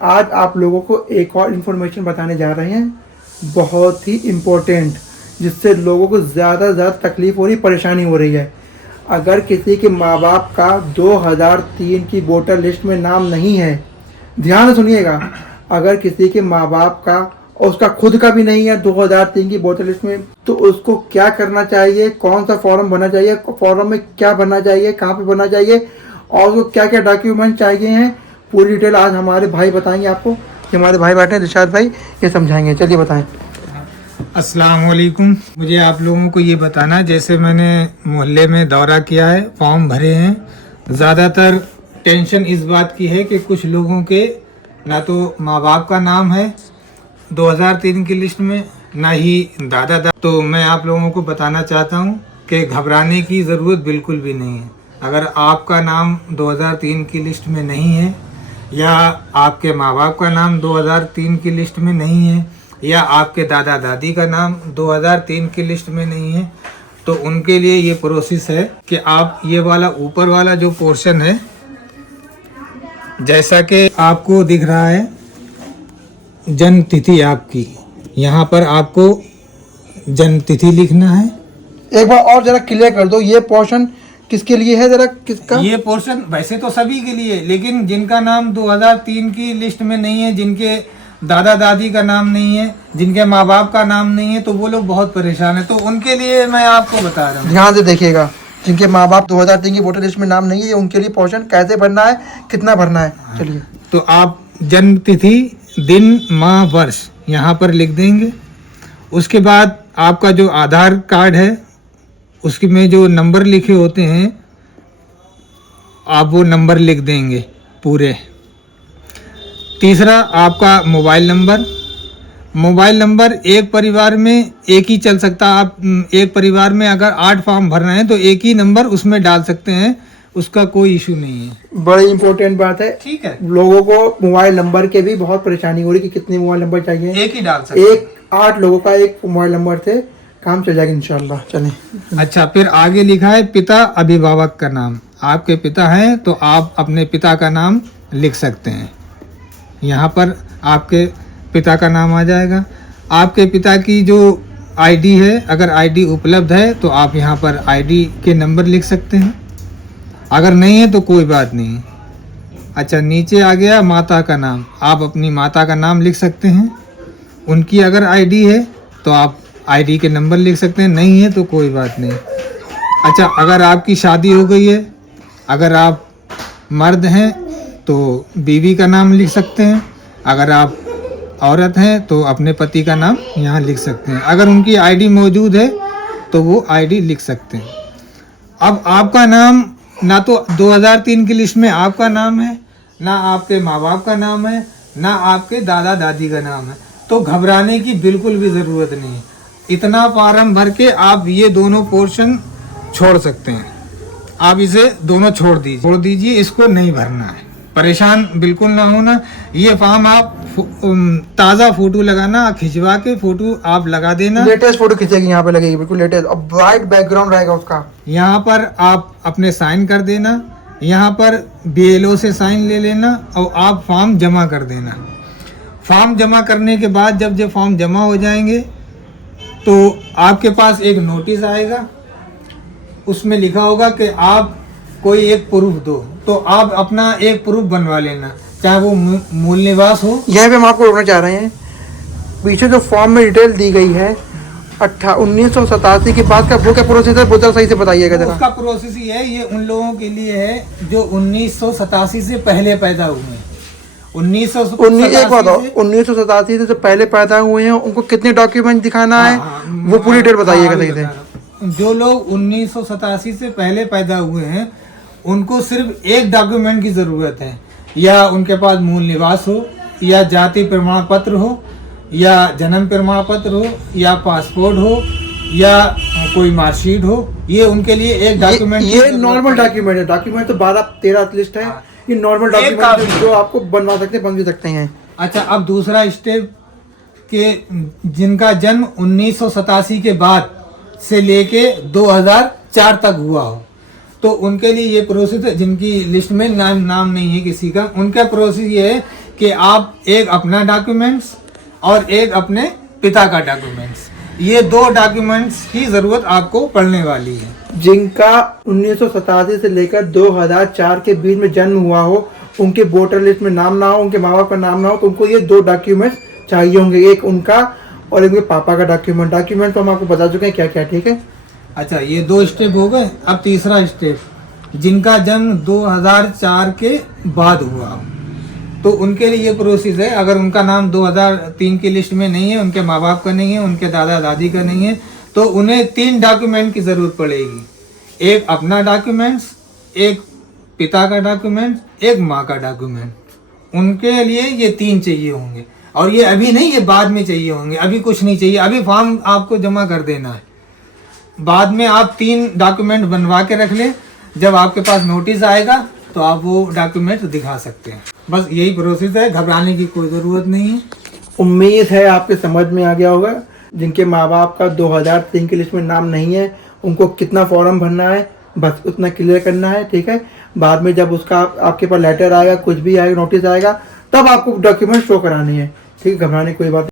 आज आप लोगों को एक और इन्फॉर्मेशन बताने जा रहे हैं, बहुत ही इम्पोर्टेंट, जिससे लोगों को ज़्यादा से ज़्यादा तकलीफ़ हो रही, परेशानी हो रही है। अगर किसी के माँ बाप का 2003 की वोटर लिस्ट में नाम नहीं है, ध्यान से सुनिएगा, अगर किसी के माँ बाप का और उसका खुद का भी नहीं है 2003 की वोटर लिस्ट में, तो उसको क्या करना चाहिए, कौन सा फॉर्म भरना चाहिए, फॉर्म में क्या भरना चाहिए, कहाँ पे भरना चाहिए और उसको क्या क्या डॉक्यूमेंट चाहिए हैं, पूरी डिटेल आज हमारे भाई बताएंगे आपको। हमारे भाई बैठे हैं रिशाद भाई, ये समझाएंगे। चलिए बताएं। अस्सलाम वालेकुम। मुझे आप लोगों को ये बताना, जैसे मैंने मोहल्ले में दौरा किया है, फॉर्म भरे हैं, ज़्यादातर टेंशन इस बात की है कि कुछ लोगों के ना तो माँ बाप का नाम है 2003 की लिस्ट में, ना ही दादा। तो मैं आप लोगों को बताना चाहता हूँ कि घबराने की ज़रूरत बिल्कुल भी नहीं है। अगर आपका नाम 2003 की लिस्ट में नहीं है, या आपके माँ बाप का नाम 2003 की लिस्ट में नहीं है, या आपके दादा दादी का नाम 2003 की लिस्ट में नहीं है, तो उनके लिए ये प्रोसेस है कि आप ये वाला ऊपर वाला जो पोर्शन है, जैसा कि आपको दिख रहा है जन्म तिथि आपकी, यहाँ पर आपको जन्म तिथि लिखना है। एक बार और जरा क्लियर कर दो, ये पोर्शन किसके लिए है, जरा किसका? ये पोर्शन वैसे तो सभी के लिए, लेकिन जिनका नाम 2003 की लिस्ट में नहीं है, जिनके दादा दादी का नाम नहीं है, जिनके माँ बाप का नाम नहीं है, तो वो लोग बहुत परेशान है। तो उनके लिए मैं आपको बता रहा हूँ, ध्यान से देखिएगा। जिनके माँ बाप 2003 की वोटर लिस्ट में नाम नहीं है, उनके लिए पोर्शन कैसे भरना है, कितना भरना है। चलिए, तो आप जन्म तिथि, दिन, माह, वर्ष यहाँ पर लिख देंगे। उसके बाद आपका जो आधार कार्ड है उसके में जो नंबर लिखे होते हैं, आप वो नंबर लिख देंगे पूरे। तीसरा आपका मोबाइल नंबर एक परिवार में एक ही चल सकता। आप एक परिवार में अगर 8 फॉर्म भर रहे हैं तो एक ही नंबर उसमें डाल सकते हैं, उसका कोई इशू नहीं है। बड़ी इंपॉर्टेंट बात है। ठीक है, लोगों को मोबाइल नंबर के भी बहुत परेशानी हो रही कि कितने मोबाइल नंबर चाहिए, एक ही डाल सकते हैं। 8 लोगों का एक मोबाइल नंबर से काम चल जाएगा इंशाल्लाह। चलें। अच्छा, फिर आगे लिखा है पिता अभिभावक का नाम। आपके पिता हैं तो आप अपने पिता का नाम लिख सकते हैं। यहाँ पर आपके पिता का नाम आ जाएगा। आपके पिता की जो आईडी है, अगर आईडी उपलब्ध है तो आप यहाँ पर आईडी के नंबर लिख सकते हैं, अगर नहीं है तो कोई बात नहीं। अच्छा, नीचे आ गया माता का नाम। आप अपनी माता का नाम लिख सकते हैं। उनकी अगर आईडी है तो आप आईडी के नंबर लिख सकते हैं, नहीं है तो कोई बात नहीं। अच्छा, अगर आपकी शादी हो गई है, अगर आप मर्द हैं तो बीवी का नाम लिख सकते हैं, अगर आप औरत हैं तो अपने पति का नाम यहाँ लिख सकते हैं। अगर उनकी आईडी मौजूद है तो वो आईडी लिख सकते हैं। अब आपका नाम ना तो 2003 की लिस्ट में आपका नाम है, ना आपके माँ बाप का नाम है, ना आपके दादा दादी का नाम है, तो घबराने की बिल्कुल भी ज़रूरत नहीं है। इतना फॉर्म भर के आप ये दोनों पोर्शन छोड़ सकते हैं। आप इसे दोनों छोड़ दीजिए, इसको नहीं भरना है। परेशान बिल्कुल ना होना। ये फॉर्म आप ताज़ा फोटो लगाना, खिंचवा के फोटो आप लगा देना। लेटेस्ट फोटो खींचेगी, यहाँ पे लगेगी बिल्कुल लेटेस्ट और ब्राइट बैकग्राउंड रहेगा उसका। यहाँ पर आप अपने साइन कर देना, यहाँ पर BLO से साइन ले लेना और आप फॉर्म जमा कर देना। फॉर्म जमा करने के बाद जब ये फॉर्म जमा हो जाएंगे तो आपके पास एक नोटिस आएगा, उसमें लिखा होगा कि आप कोई एक प्रूफ दो, तो आप अपना एक प्रूफ बनवा लेना, चाहे वो मूल निवास हो। यह भी हम आपको रोकना चाह रहे हैं, पीछे जो फॉर्म में डिटेल दी गई है 1987 के बाद का वो क्या प्रोसेस है, वो सही से बताइएगा जरा। उसका प्रोसेस ही है, ये उन लोगों के लिए है जो 1987 से पहले पैदा हुए हैं। 1987 से जो पहले पैदा हुए हैं उनको कितने डॉक्यूमेंट दिखाना है, वो पूरी डिटेल बताइएगा सही से। जो लोग 1987 से पहले पैदा हुए हैं उनको सिर्फ एक डॉक्यूमेंट की ज़रूरत है, या उनके पास मूल निवास हो, या जाति प्रमाण पत्र हो, या जन्म प्रमाण पत्र हो, या पासपोर्ट हो, या कोई मार्कशीट हो। ये उनके लिए एक डॉक्यूमेंट। ये नॉर्मल डॉक्यूमेंट है। डॉक्यूमेंट तो 12-13 लिस्ट है। ये नॉर्मल डॉक्यूमेंट जो आपको बनवा सकते हैं, बन भी सकते हैं। अच्छा, अब दूसरा स्टेप के जिनका जन्म 1987 के बाद से लेके 2004 तक हुआ हो, तो उनके लिए ये प्रोसेस है। जिनकी लिस्ट में नाम नहीं है किसी का, उनका प्रोसेस ये है कि आप एक अपना डॉक्यूमेंट्स और एक अपने पिता का डॉक्यूमेंट्स, ये 2 डॉक्यूमेंट्स की ज़रूरत आपको पड़ने वाली है। जिनका 1987 से लेकर 2004 के बीच में जन्म हुआ हो, उनके वोटर लिस्ट में नाम ना हो, उनके माँ बाप का नाम ना हो, तो उनको ये 2 डॉक्यूमेंट्स चाहिए होंगे, एक उनका और एक उनके पापा का डॉक्यूमेंट तो हम आपको बता चुके हैं क्या क्या, ठीक है। अच्छा, ये 2 स्टेप हो गए। अब तीसरा स्टेप, जिनका जन्म 2004 के बाद हुआ तो उनके लिए ये प्रोसेस है। अगर उनका नाम 2003 की लिस्ट में नहीं है, उनके माँ बाप का नहीं है, उनके दादा दादी का नहीं है, तो उन्हें 3 डॉक्यूमेंट की ज़रूरत पड़ेगी। एक अपना डॉक्यूमेंट्स, एक पिता का डॉक्यूमेंट, एक माँ का डॉक्यूमेंट। उनके लिए ये 3 चाहिए होंगे, और ये अभी नहीं, ये बाद में चाहिए होंगे। अभी कुछ नहीं चाहिए, अभी फॉर्म आपको जमा कर देना है। बाद में आप 3 डॉक्यूमेंट बनवा के रख लें, जब आपके पास नोटिस आएगा तो आप वो डॉक्यूमेंट दिखा सकते हैं। बस यही प्रोसेस है, घबराने की कोई ज़रूरत नहीं है। उम्मीद है आपके समझ में आ गया होगा। जिनके माँ बाप का 2003 की लिस्ट में नाम नहीं है, उनको कितना फॉर्म भरना है, बस उतना क्लियर करना है, ठीक है। बाद में जब उसका आपके पास लेटर आएगा, कुछ भी आएगा, नोटिस आएगा, तब आपको डॉक्यूमेंट शो कराने हैं, ठीक है। घबराने की कोई बात